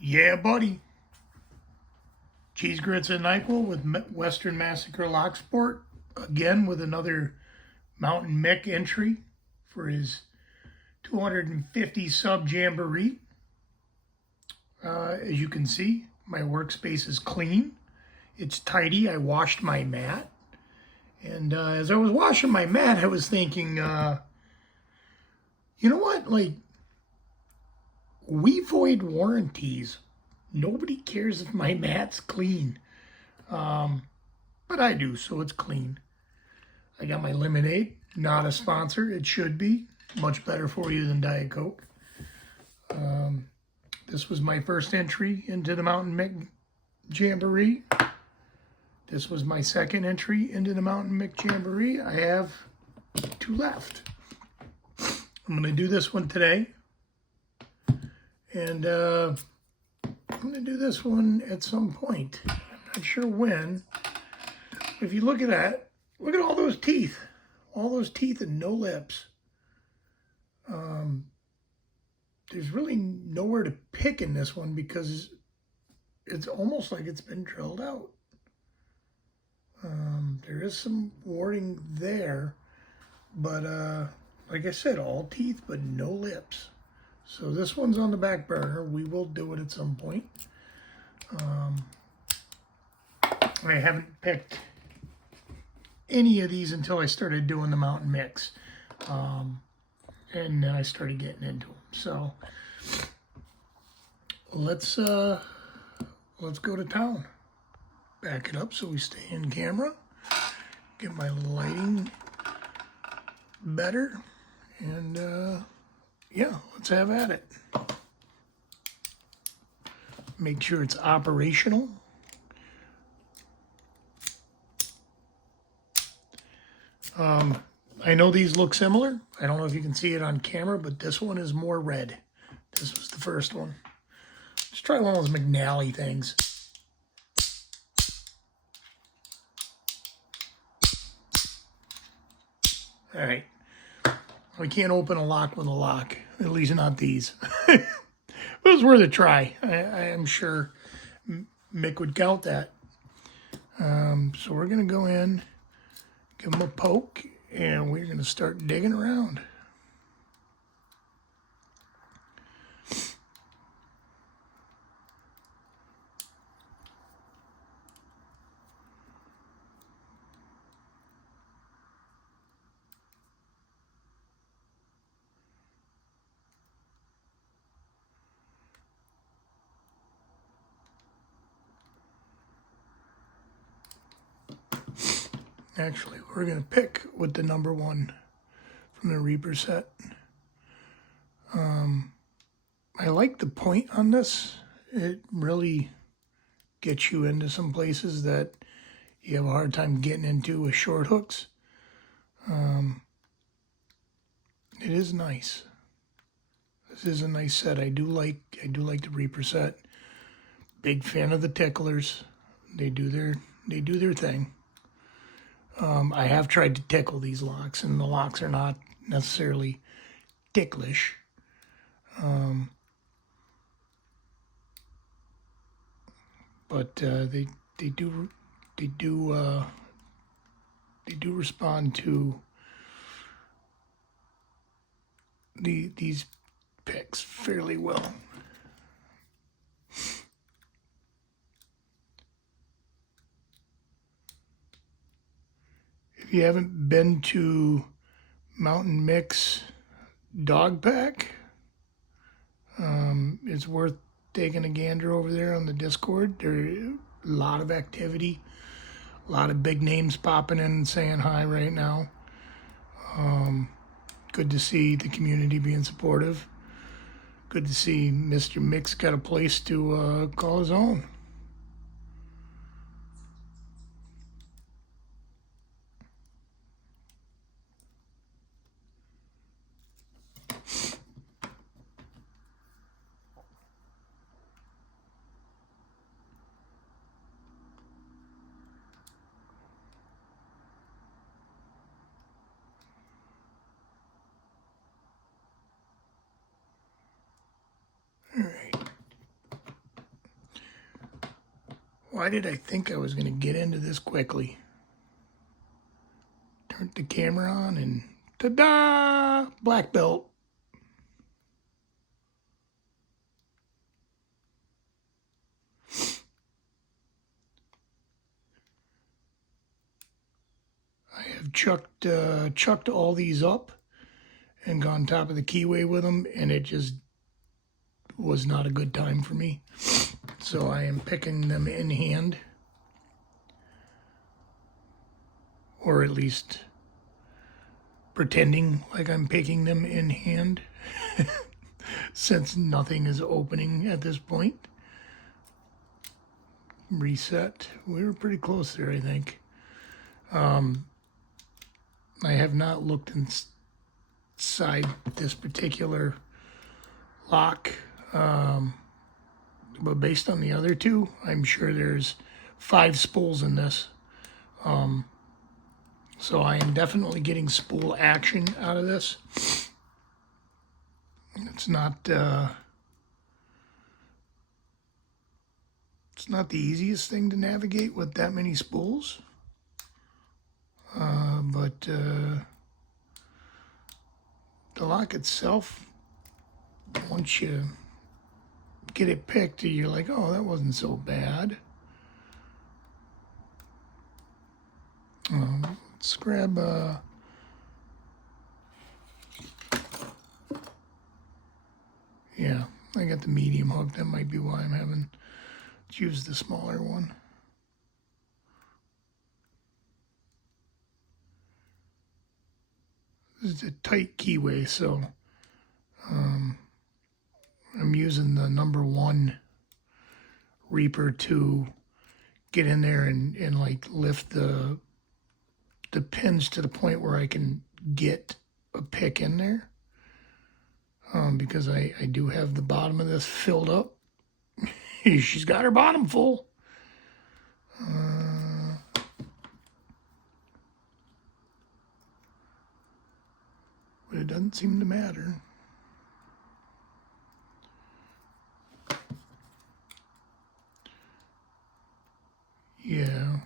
Yeah, buddy. Cheese Grits and NyQuil with Western Massacre Locksport. Again with another Mountain Mick entry for his 250 sub Jamboree. As you can see, my workspace is clean. It's tidy. I washed my mat. And as I was washing my mat, I was thinking, you know what? Like, we void warranties. Nobody cares if my mat's clean. But I do, so it's clean. I got my lemonade, not a sponsor. It should be. Much better for you than Diet Coke. This was my first entry into the Mountain Mick Jamboree. This was my second entry into the Mountain Mick Jamboree. I have 2 left. I'm going to do this one today. And I'm going to do this one at some point. I'm not sure when. If you look at that, look at all those teeth. All those teeth and no lips. There's really nowhere to pick in this one because it's almost like it's been drilled out. There is some warding there, but like I said, all teeth but no lips. So this one's on the back burner. We will do it at some point. I haven't picked any of these until I started doing the Mountain Mix. And then I started getting into them. So let's go to town. Back it up so we stay in camera. Get my lighting better. And yeah, let's have at it. Make sure it's operational. I know these look similar. I don't know if you can see it on camera, but this one is more red. This was the first one. Let's try one of those McNally things. All right. We can't open a lock with a lock, at least not these. It was worth a try. I am sure Mick would count that. So we're going to go in, give them a poke, and we're going to start digging around. Actually, we're going to pick with the number 1 from the Reaper set. I like the point on this. It really gets you into some places that you have a hard time getting into with short hooks. It is nice. This is a nice set. I do like the Reaper set. Big fan of the ticklers. They do their thing. I have tried to tickle these locks, and the locks are not necessarily ticklish. But they do respond to these picks fairly well. If you haven't been to Mountain Mick's dog pack, it's worth taking a gander over there on the Discord. There's a lot of activity, a lot of big names popping in and saying hi right now. Good to see the community being supportive. Good to see Mr. Mick's got a place to call his own. All right. Why did I think I was going to get into this quickly? Turned the camera on and ta-da! Black belt. I have chucked all these up and gone top of the keyway with them, and it just was not a good time for me. So I am picking them in hand, or at least pretending like I'm picking them in hand, since nothing is opening at this point. Reset. We were pretty close there, I think. I have not looked inside this particular lock, but based on the other two, I'm sure there's 5 spools in this. So I am definitely getting spool action out of this. It's not the easiest thing to navigate with that many spools, but the lock itself, once you get it picked, you're like, oh, that wasn't so bad. Let's grab yeah, I got the medium hook. That might be why I'm having to use the smaller one. This is a tight keyway, so I'm using the number 1 Reaper to get in there and like lift the pins to the point where I can get a pick in there, because I do have the bottom of this filled up. She's got her bottom full. But it doesn't seem to matter. Yeah.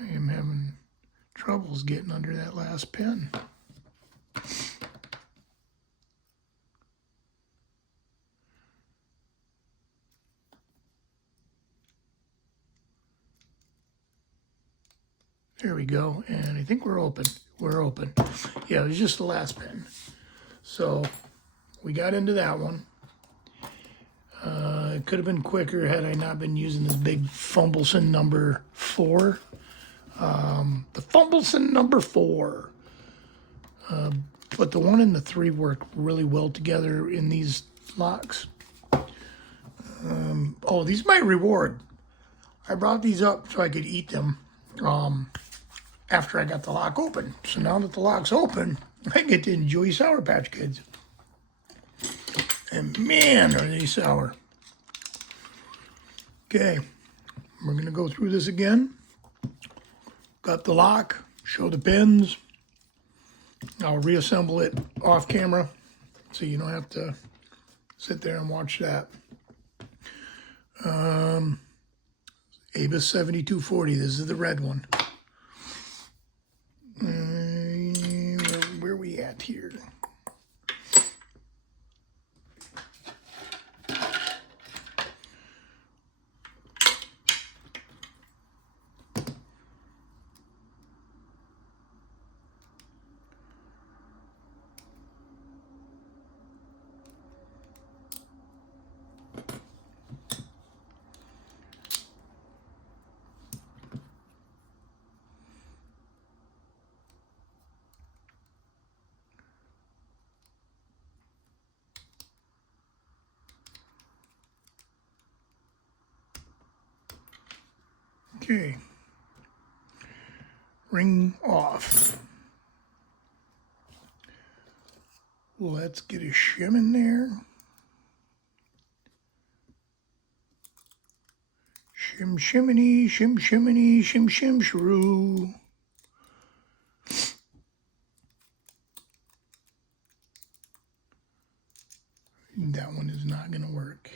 I am having troubles getting under that last pin. There we go, and I think we're open. We're open. Yeah, it was just the last pin. So we got into that one. It could have been quicker had I not been using this big Fumbleson number 4. The Fumbleson number 4. But the 1 and the 3 work really well together in these locks. Oh, these are my reward. I brought these up so I could eat them after I got the lock open. So now that the lock's open, I get to enjoy Sour Patch Kids. And man, are they sour. Okay, we're going to go through this again. Got the lock, show the pins. I'll reassemble it off camera so you don't have to sit there and watch that. ABUS 7240, this is the red one. Where are we at here? Okay, ring off. Let's get a shim in there. Shim shiminy, shim shiminy, shim shim shrew. That one is not going to work.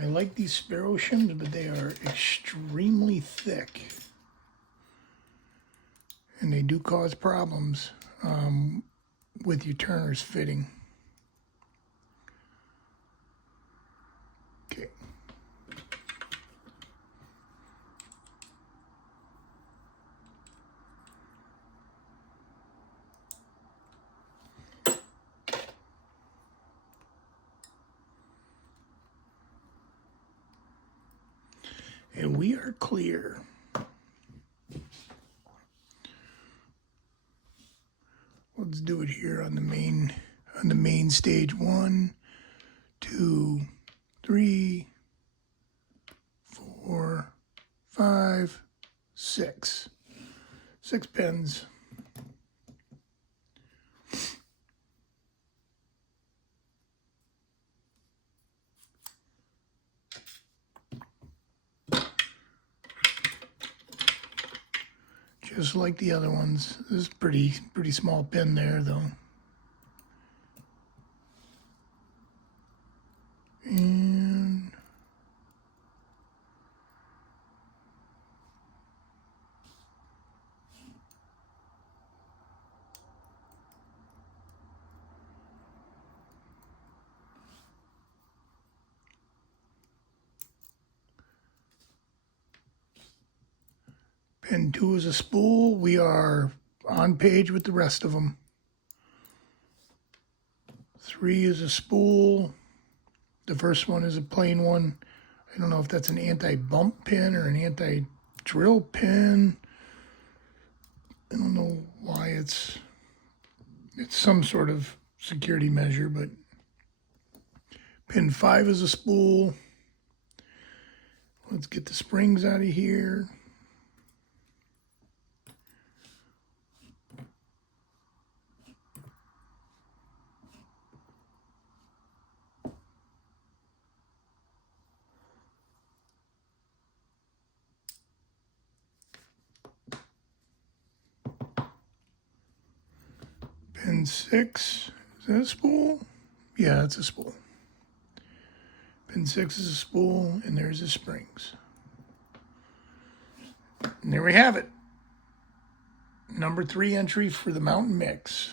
I like these sparrow shims, but they are extremely thick. And they do cause problems with your turners fitting. Okay. And we are clear. Let's do it here on the main stage. 1, 2, 3, 4, 5, 6. 6 pins. Just like the other ones. This is pretty small pin there though. And pin 2 is a spool. We are on page with the rest of them. 3 is a spool. The first one is a plain one. I don't know if that's an anti-bump pin or an anti-drill pin. I don't know why it's some sort of security measure, but pin 5 is a spool. Let's get the springs out of here. Pin 6, is that a spool? Yeah, that's a spool. Pin 6 is a spool, and there's the springs. And there we have it. Number 3 entry for the Mountain Mix.